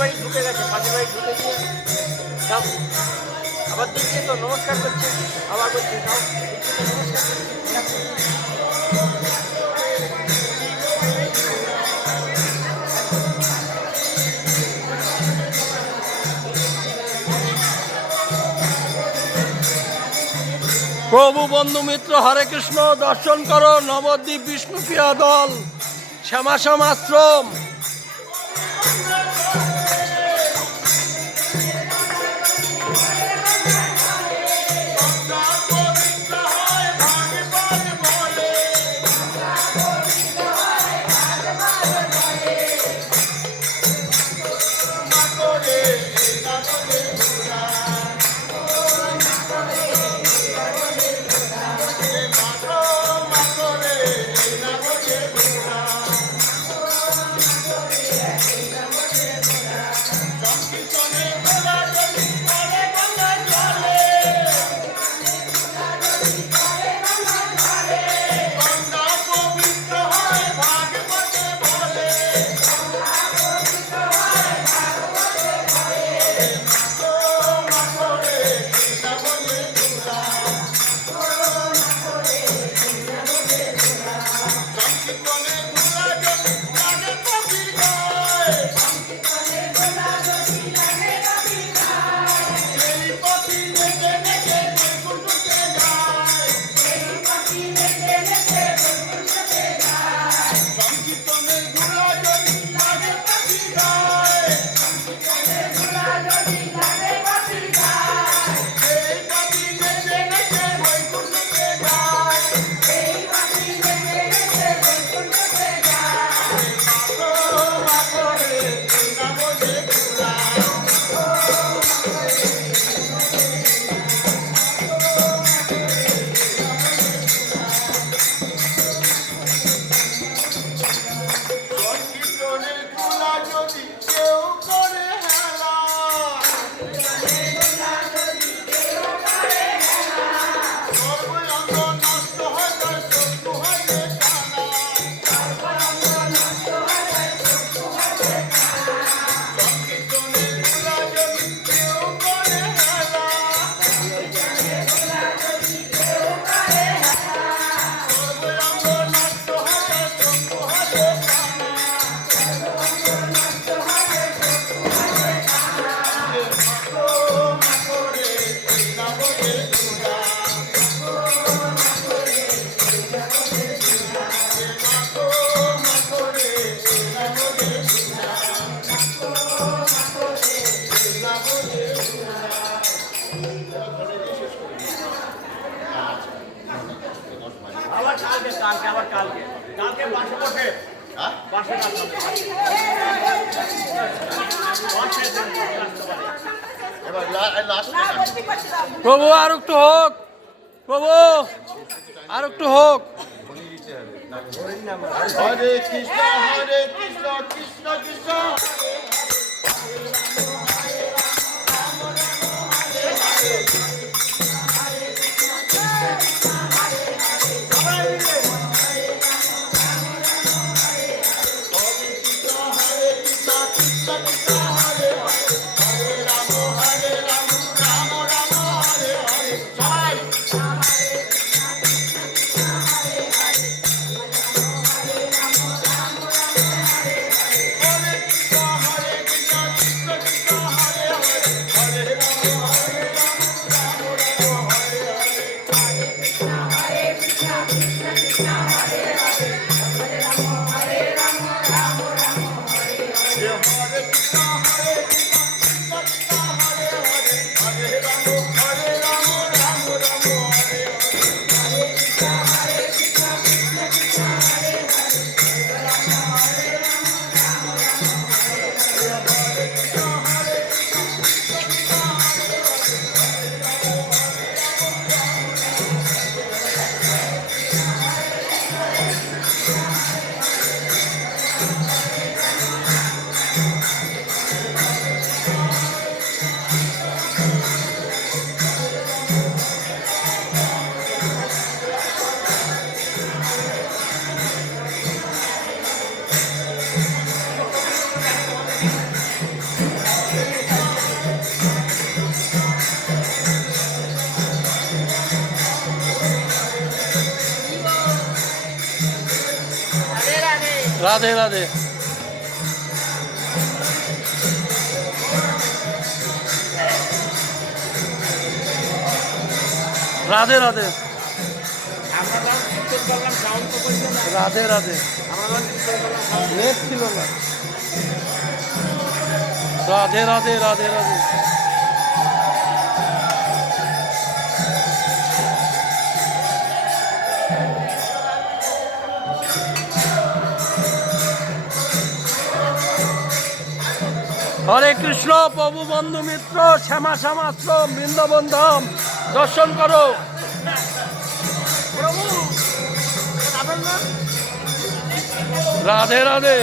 বাড়ি ঢুকে গেছে, পাশের বাড়ি ঢুকে গিয়ে সব আবার দিচ্ছে তো নমস্কার করছে, আবার বলছে তাও দিচ্ছে তো নমস্কার করছে। প্রভু বন্ধু মিত্র হরে কৃষ্ণ দর্শন করো নবদ্বীপ বিষ্ণুপ্রিয়া দল শ্যামাশ্যাম আশ্রম। প্রভু আর একটু হোক, প্রভু আর একটু হোক। হরে কৃষ্ণ কৃষ্ণ কৃষ্ণ রাধে রাধে। রাধে রাধে। রাধে রাধে। নেট ছিল না। রাধে রাধে রাধে রাধে। হরে কৃষ্ণ, প্রভু বন্ধু মিত্র শ্যামা শ্যামাশ্রম বৃন্দাবন ধাম দর্শন করো। রাধে রাধে।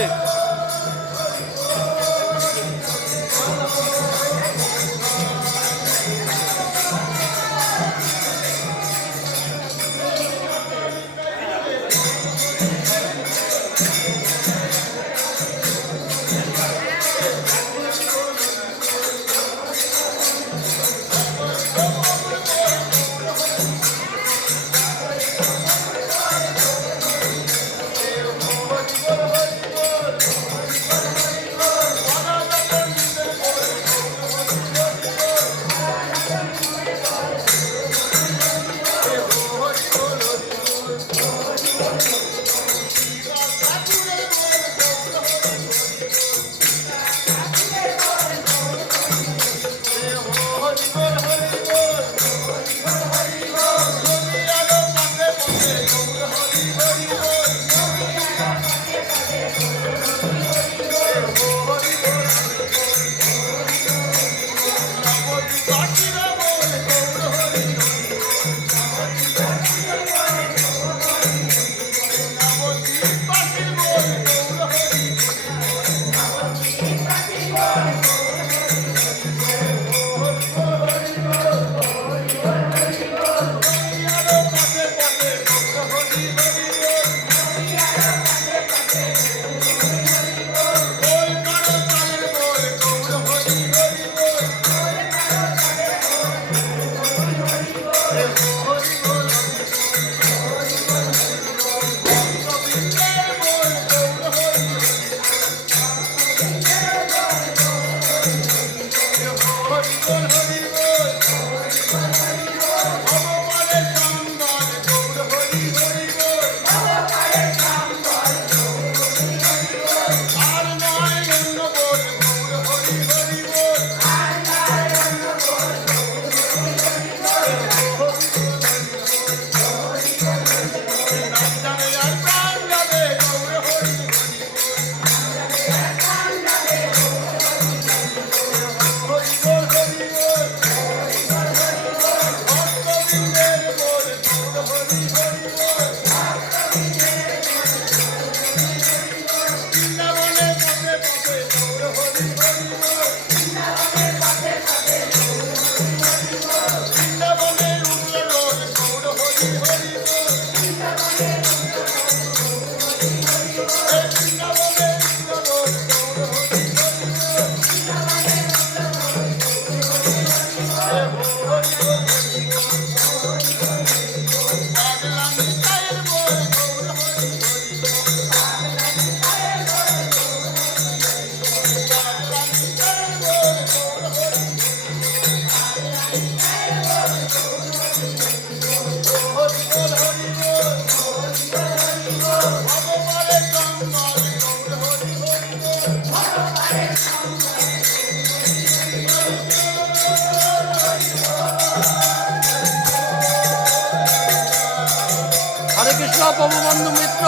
হরে কৃষ্ণ, প্রভু বন্ধু মিত্র,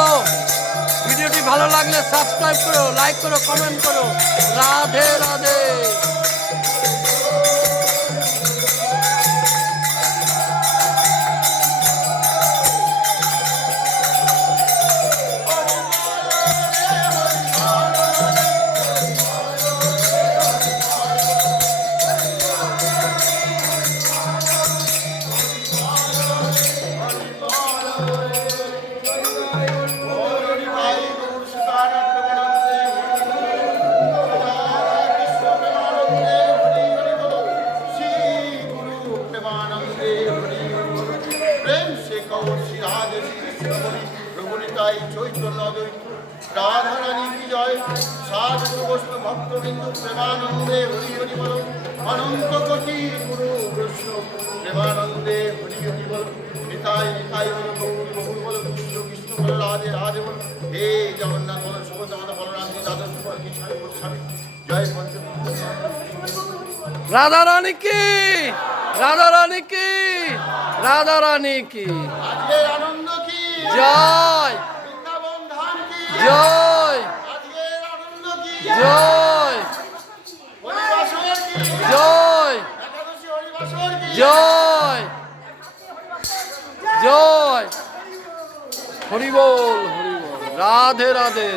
ভিডিওটি ভালো লাগলে সাবস্ক্রাইব করো, লাইক করো, কমেন্ট করো। রাধে রাধে। Krishna ভক্তবিন্দু প্রেমানন্দে হরি হরি বল অনন্ত কোটি গুরু বৈষ্ণব প্রেমানন্দে হরি হরি বল নিতাই নিতাই বল গৌর গৌর বল কৃষ্ণ কৃষ্ণ বল রাধে রাধে বল হে জগন্নাথ বল সুভদ্রা মাতা বলরাম দাদা সুবল কৃষ্ণ গোস্বামী জয় পঞ্চম রাধা রানী কি, রাধা রানী কি, রাধা রানী কি আজকের আনন্দ কি জয়, বৃন্দাবন ধাম কি জয়, আজকের আনন্দ কি জয়, হরিবাসর কি জয়, একাদশী হরিবাসর কি জয়, জয়, হরি বল, হরি বল, রাধে রাধে।